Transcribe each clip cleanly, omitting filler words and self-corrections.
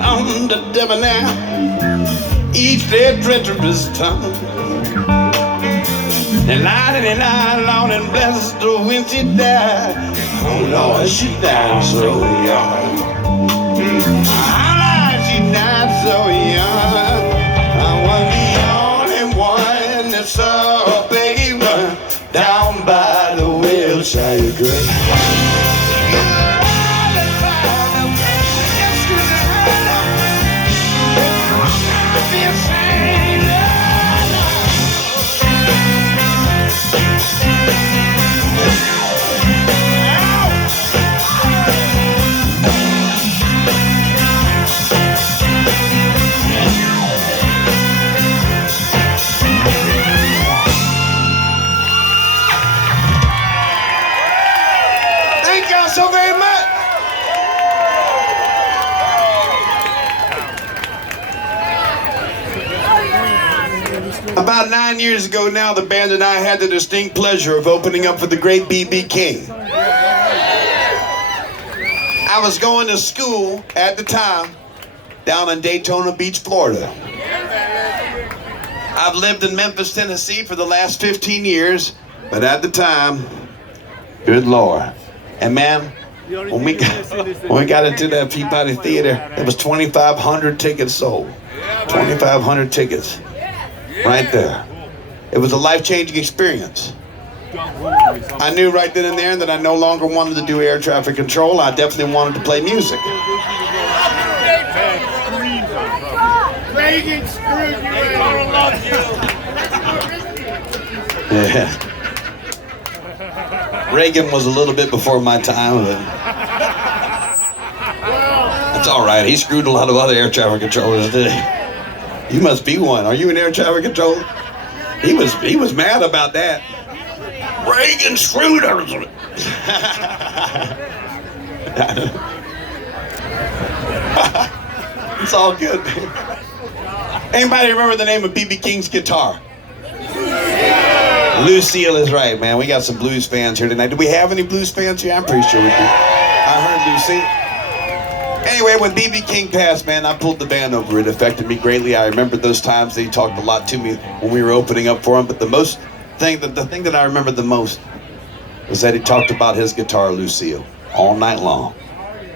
On the debonair, each day treacherous tongue. And lie, Lord, and bless the when she died. Oh Lord, she died so young. Ah, she died so young. I was the only one that saw a baby down by the Wilshire Grave. Thank y'all so very much. About 9 years ago now, the band and I had the distinct pleasure of opening up for the great B.B. King. I was going to school at the time down in Daytona Beach, Florida. I've lived in Memphis, Tennessee for the last 15 years, but at the time, good Lord. And man, when we got into that Peabody Theater, there was 2,500 tickets sold. 2,500 tickets. Right there. It was a life-changing experience. I knew right then and there that I no longer wanted to do air traffic control. I definitely wanted to play music. Yeah. Reagan was a little bit before my time, but that's all right. He screwed a lot of other air traffic controllers, did he? You must be one. Are you an air traffic controller? He was mad about that. Reagan screwed her. It's all good. Anybody remember the name of B.B. King's guitar? Lucille is right, man. We got some blues fans here tonight. Do we have any blues fans here? I'm pretty sure we do. I heard Lucy. Anyway, when B.B. King passed, man, I pulled the band over. It affected me greatly. I remember those times that he talked a lot to me when we were opening up for him. But the thing that I remember the most was that he talked about his guitar, Lucille, all night long.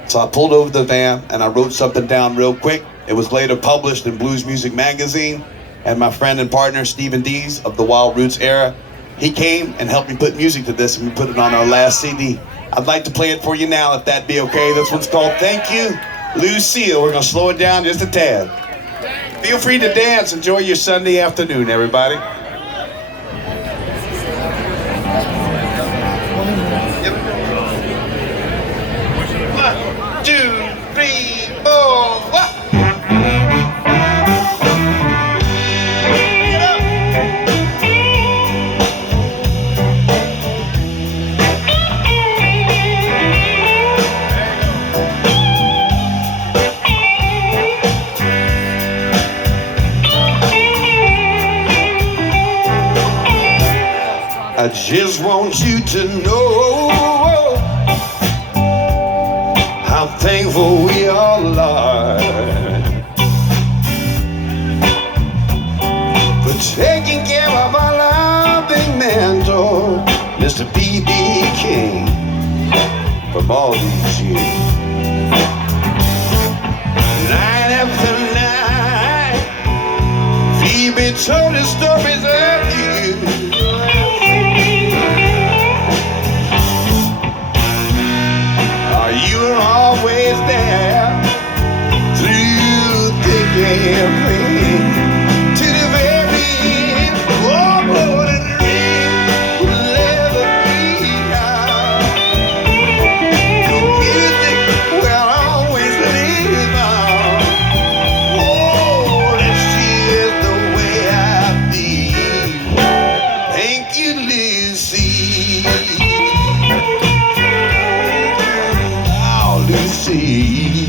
So I pulled over the van and I wrote something down real quick. It was later published in Blues Music Magazine. And my friend and partner, Stephen Dees of the Wild Roots era, he came and helped me put music to this, and we put it on our last CD. I'd like to play it for you now, if that'd be okay. This one's called Thank You, Lucille. We're gonna slow it down just a tad. Feel free to dance. Enjoy your Sunday afternoon, everybody. Yep. just want you to know how thankful we all are for taking care of our loving mentor, Mr. B.B. King, from all these years. Night after night, Phoebe told his stories of you. You were always there through thick and thin, to the very end. Oh, but the dream will never be out. Your music will always live on. Oh, that's just the way I feel. Thank you, Lucy. Lucy.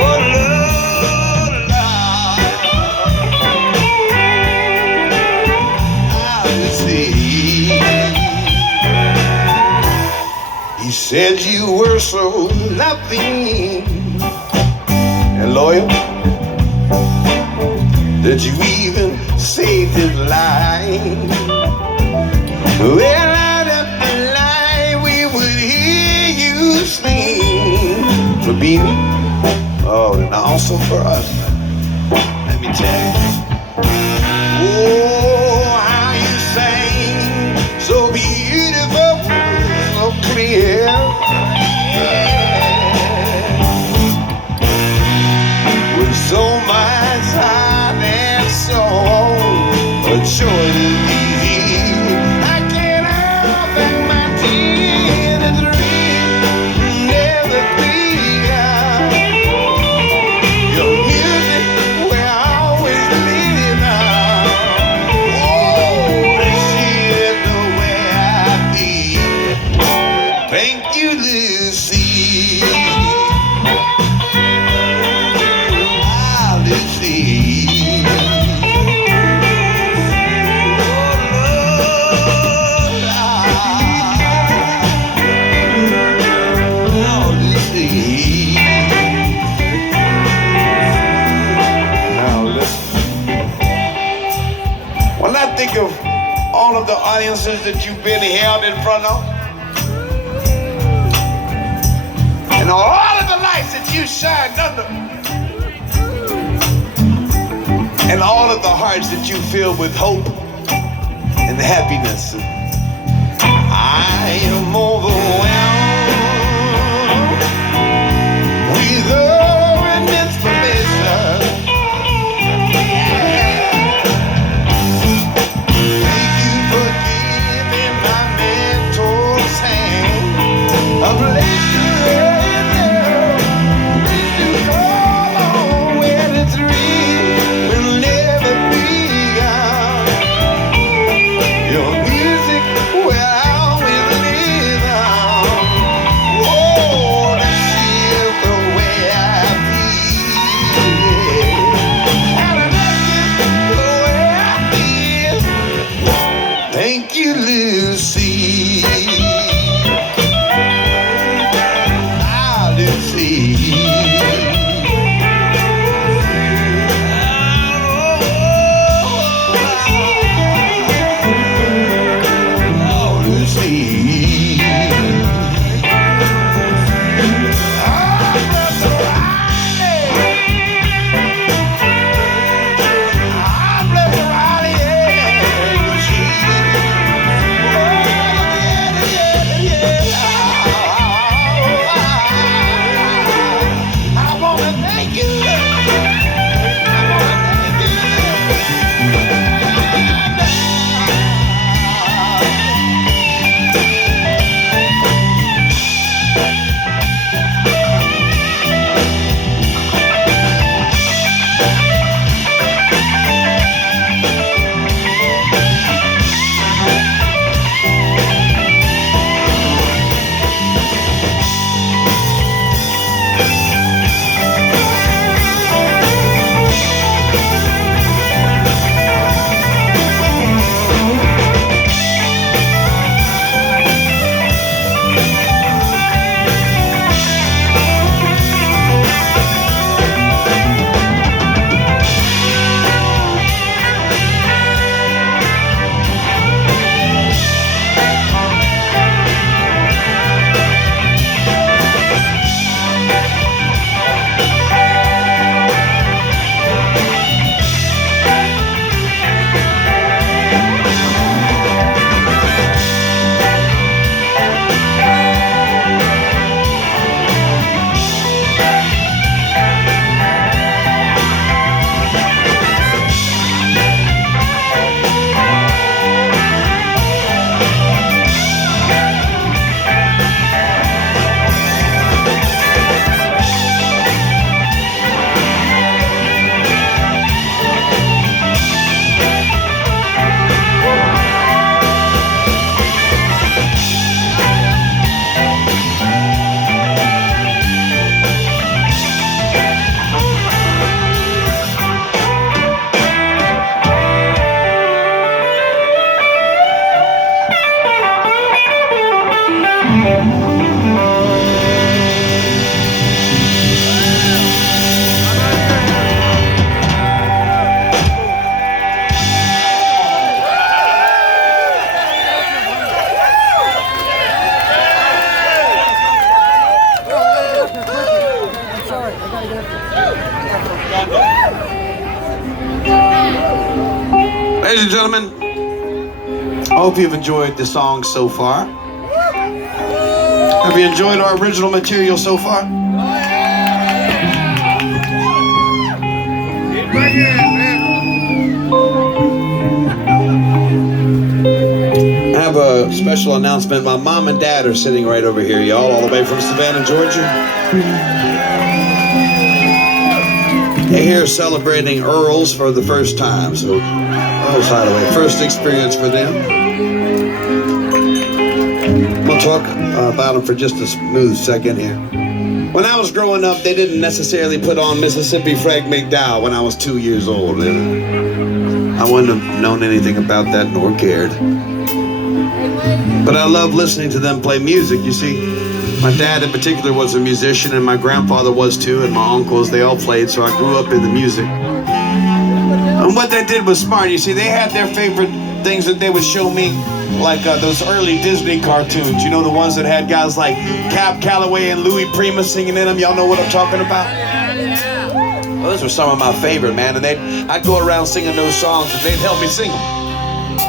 Oh, Lord, Lucy. He said you were so loving and loyal that you even saved his life. Well, for Beanie, oh, and also for us. Let me tell you. Oh, how you sang, so beautiful, so clear. Yeah. With so much heart and soul, a joy to be. I can't help but my tears and dreams never be. Thank you, Lucy. Ah, Lucy. Oh, Lucy. Now listen. When I think of all of the audiences that you've been held in front of, and all of the lights that you shined under, and all of the hearts that you filled with hope and happiness, I am overwhelmed with immense permission. Thank you for giving my mentor's hand a blessing. Thank you, Lucy. Ah, Lucy. Oh, Lucy. Yeah. Ladies and gentlemen, I hope you've enjoyed the song so far. Have you enjoyed our original material so far? I have a special announcement. My mom and dad are sitting right over here, y'all, all the way from Savannah, Georgia. They're here celebrating Earls for the first time, so Earls, by the way, first experience for them. We'll talk about them for just a smooth second here. When I was growing up, they didn't necessarily put on Mississippi Frank McDowell when I was 2 years old. I wouldn't have known anything about that nor cared. But I love listening to them play music, you see. My dad in particular was a musician, and my grandfather was too, and my uncles, they all played, so I grew up in the music. And what they did was smart. You see, they had their favorite things that they would show me, like those early Disney cartoons, you know, the ones that had guys like Cap Calloway and Louis Prima singing in them. Y'all know what I'm talking about? Well, those were some of my favorite, man, and I'd go around singing those songs, and they'd help me sing them.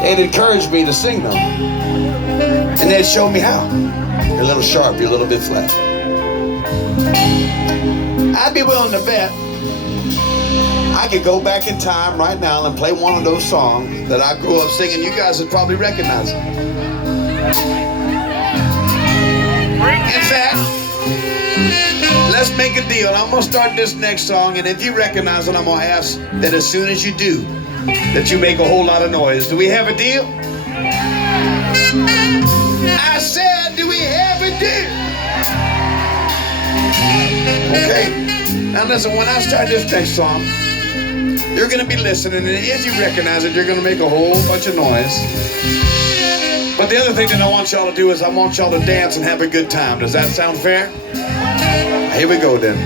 They'd encourage me to sing them, and they'd show me how. You're a little sharp, you're a little bit flat. I'd be willing to bet I could go back in time right now and play one of those songs that I grew up singing. You guys would probably recognize it. In fact, let's make a deal. I'm gonna start this next song, and if you recognize it, I'm gonna ask that as soon as you do, that you make a whole lot of noise. Do we have a deal? I said, do we have a deal? Okay. Now listen, when I start this next song, you're gonna be listening, and as you recognize it, you're gonna make a whole bunch of noise. But the other thing that I want y'all to do is I want y'all to dance and have a good time. Does that sound fair? Here we go then.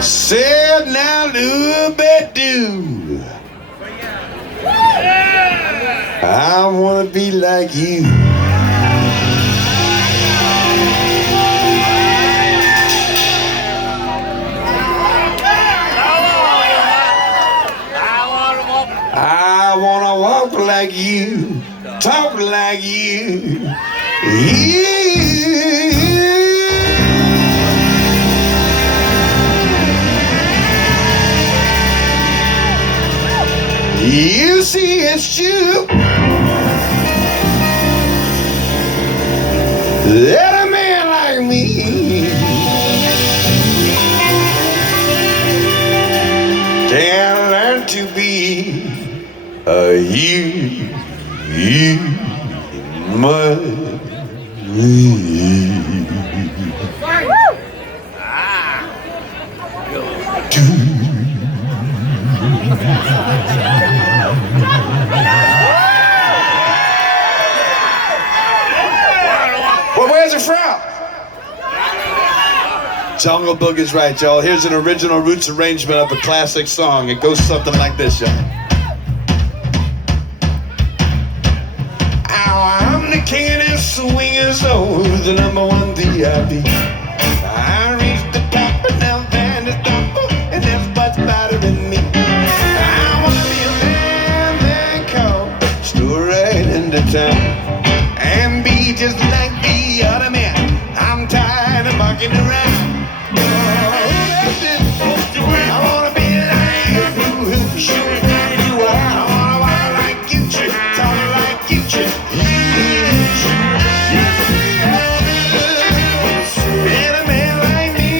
Said now, do-ba-doo, I wanna be like you. I wanna walk like you, talk like you. You see, it's true that a man like me can learn to be a human. Well, where's it from? Jungle Boogie's right, y'all. Here's an original roots arrangement of a classic song. It goes something like this, y'all. I'm the king of the swingers, oh, the #1 VIP. I reached the top and now band is top, and that's what's bothering me. I wanna be a man that come right into town and be just like the other men. I'm tired of mucking around. I wanna be like you, sure that you are. I wanna walk like you, talk like you, and a man like me,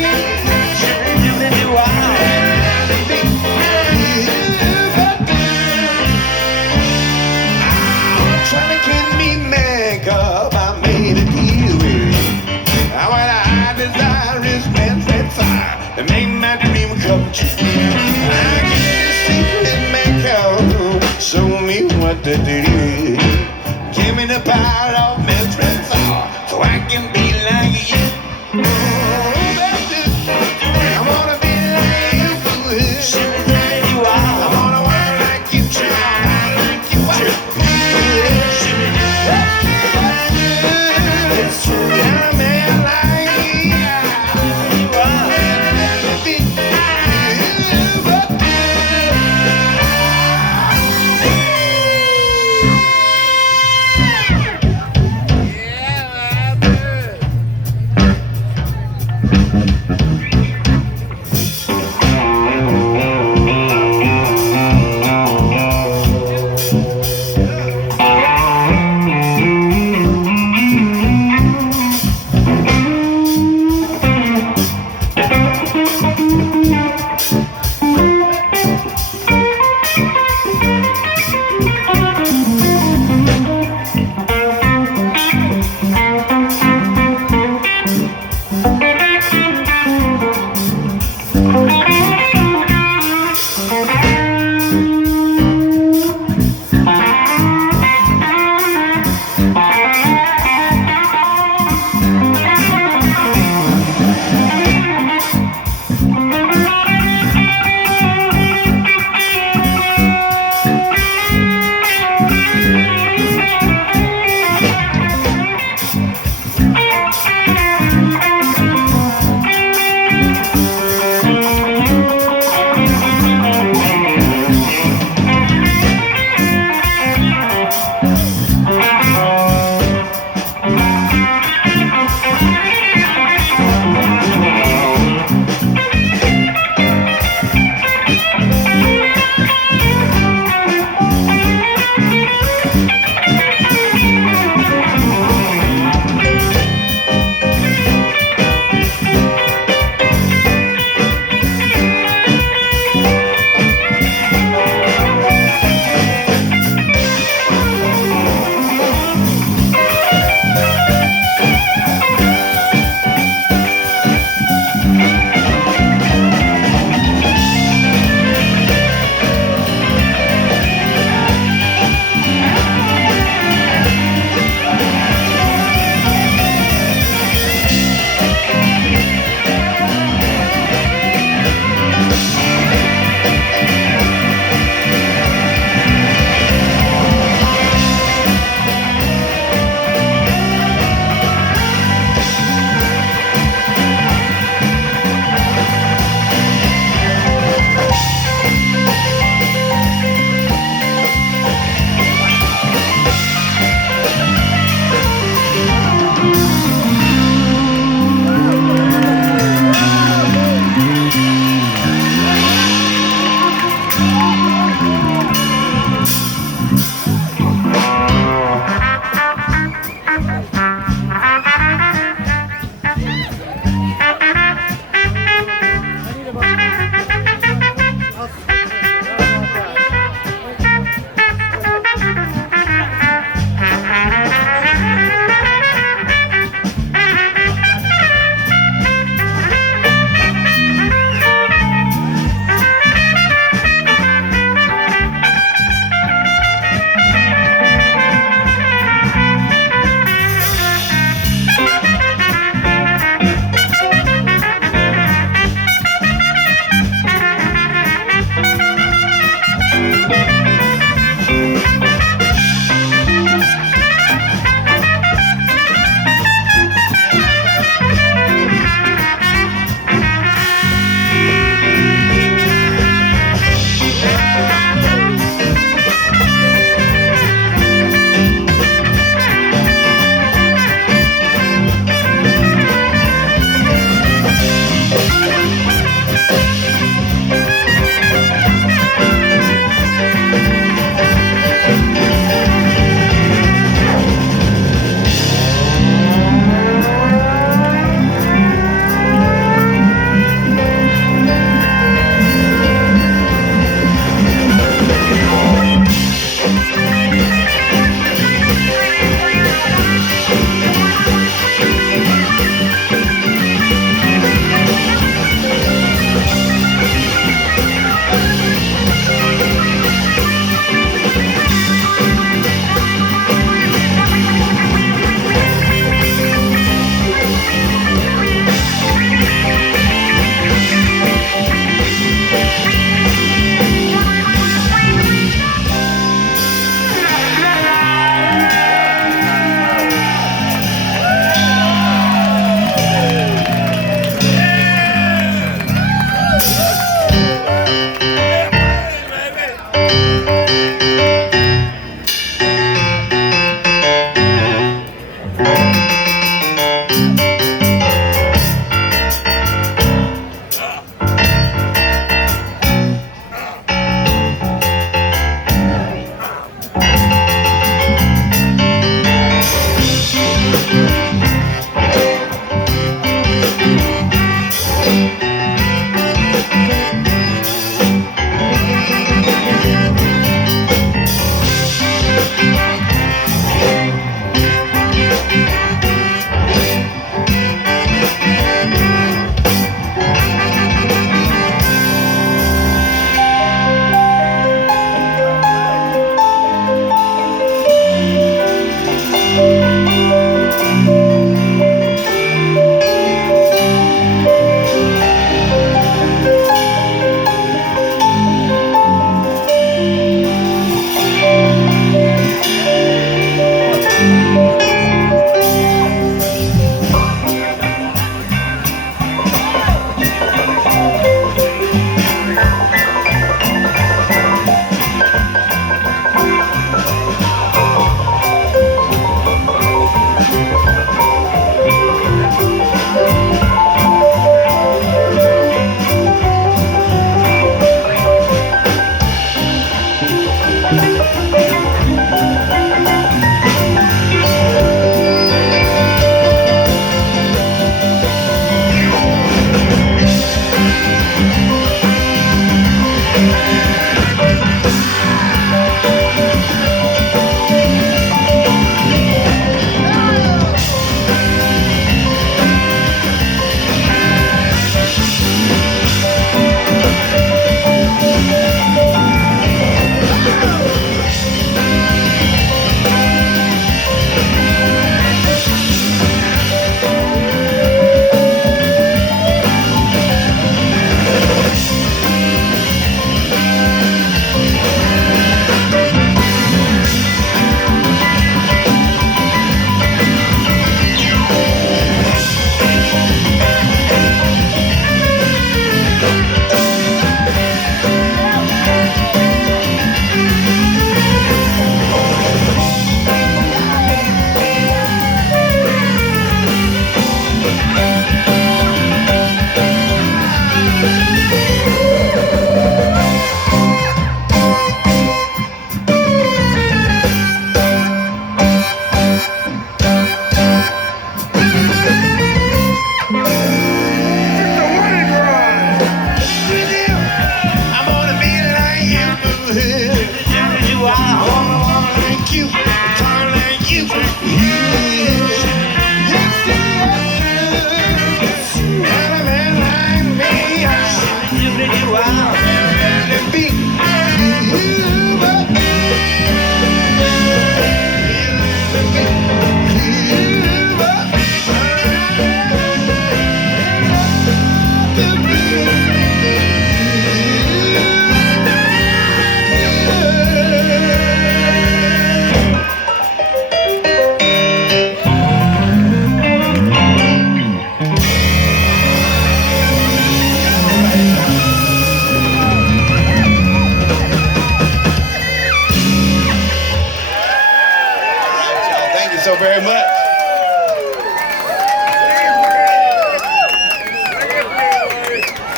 sure that you are. Trying to get me makeup, I made a deal with you. I I get a secret maker, show me what to do. Give me the power of mystery so I can be like you. I wanna be like you. I wanna work like you, like you are. Got a man like you.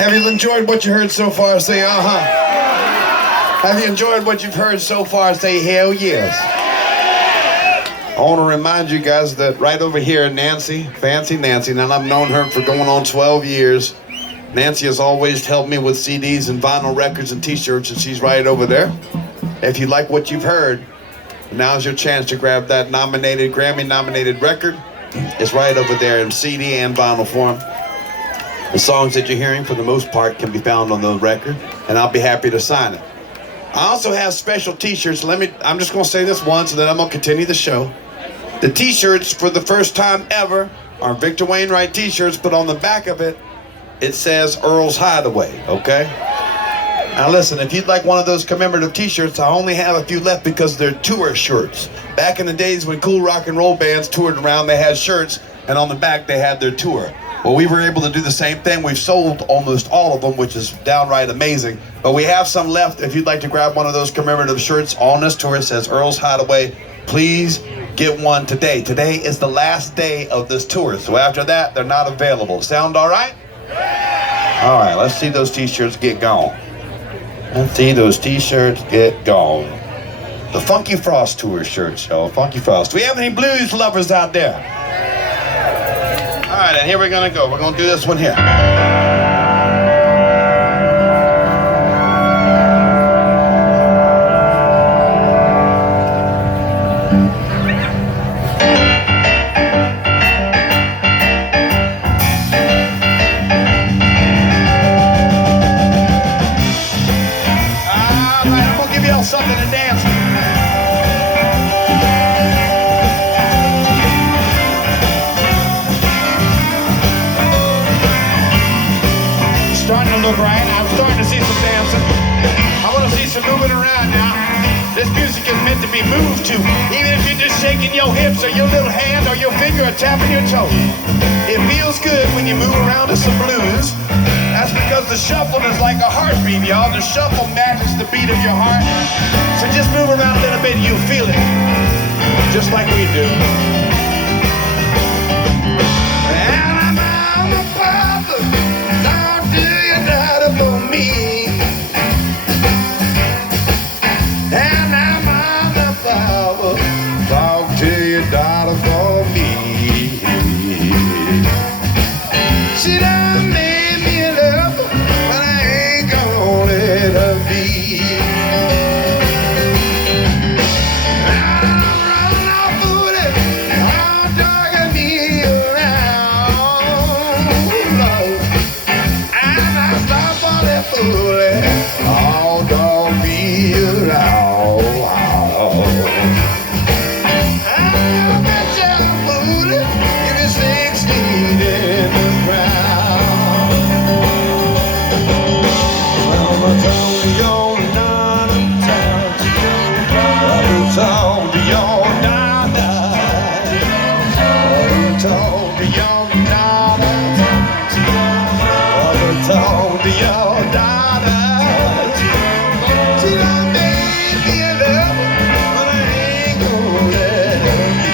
Have you enjoyed what you heard so far? Say, uh-huh. Have you enjoyed what you've heard so far? Say, hell yes. I want to remind you guys that right over here, Nancy, Fancy Nancy, now I've known her for going on 12 years. Nancy has always helped me with CDs and vinyl records and t-shirts, and she's right over there. If you like what you've heard, now's your chance to grab that Grammy-nominated record. It's right over there in CD and vinyl form. The songs that you're hearing, for the most part, can be found on the record, and I'll be happy to sign it. I also have special t-shirts. I'm just going to say this once, and then I'm going to continue the show. The t-shirts, for the first time ever, are Victor Wainwright t-shirts, but on the back of it, it says Earl's Hideaway, okay? Now listen, if you'd like one of those commemorative t-shirts, I only have a few left because they're tour shirts. Back in the days when cool rock and roll bands toured around, they had shirts, and on the back they had their tour. Well, we were able to do the same thing. We've sold almost all of them, which is downright amazing. But we have some left. If you'd like to grab one of those commemorative shirts on this tour, it says Earl's Hideaway. Please get one today. Today is the last day of this tour. So after that, they're not available. Sound all right? All right, let's see those t-shirts get gone. Let's see those t-shirts get gone. The Funky Frost Tour shirts, y'all. Funky Frost. Do we have any blues lovers out there? All right, and here we're gonna go. We're gonna do this one here. Something to dance with. Starting to look right. I'm starting to see some dancing. I want to see some moving around now. This music is meant to be moved to. Even if you're just shaking your hips or your little hand or your finger or tapping your toe. It feels good when you move around to some blues. That's because the shuffle is like a heartbeat, y'all. The shuffle matches the beat of your heart. So just move around a little bit and you'll feel it. Just like we do. And I'm on the path, talk to your daddy for me. And I'm on the path, talk to your daughter for me. She done made me love, but I ain't gonna let her be. I'm running off booty, all dogging me around. And I stop all that fooling, all dog me around. I'll bet you booty if it's 16 in the ground. Mama told me you're not a touch. Mama told me you're not a touch. Mama told me you're not a touch. Mama told me you're not a touch. She done made me a love, but I ain't gonna let her be.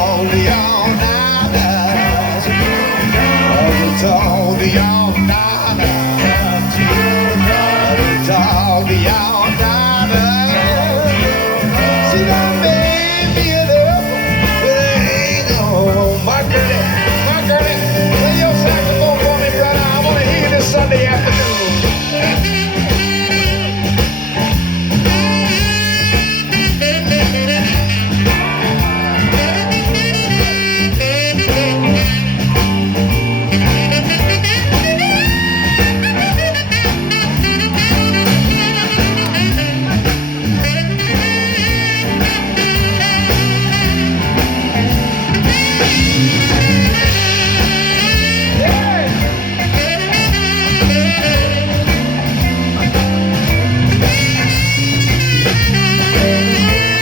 all the all-nighters. It's all the all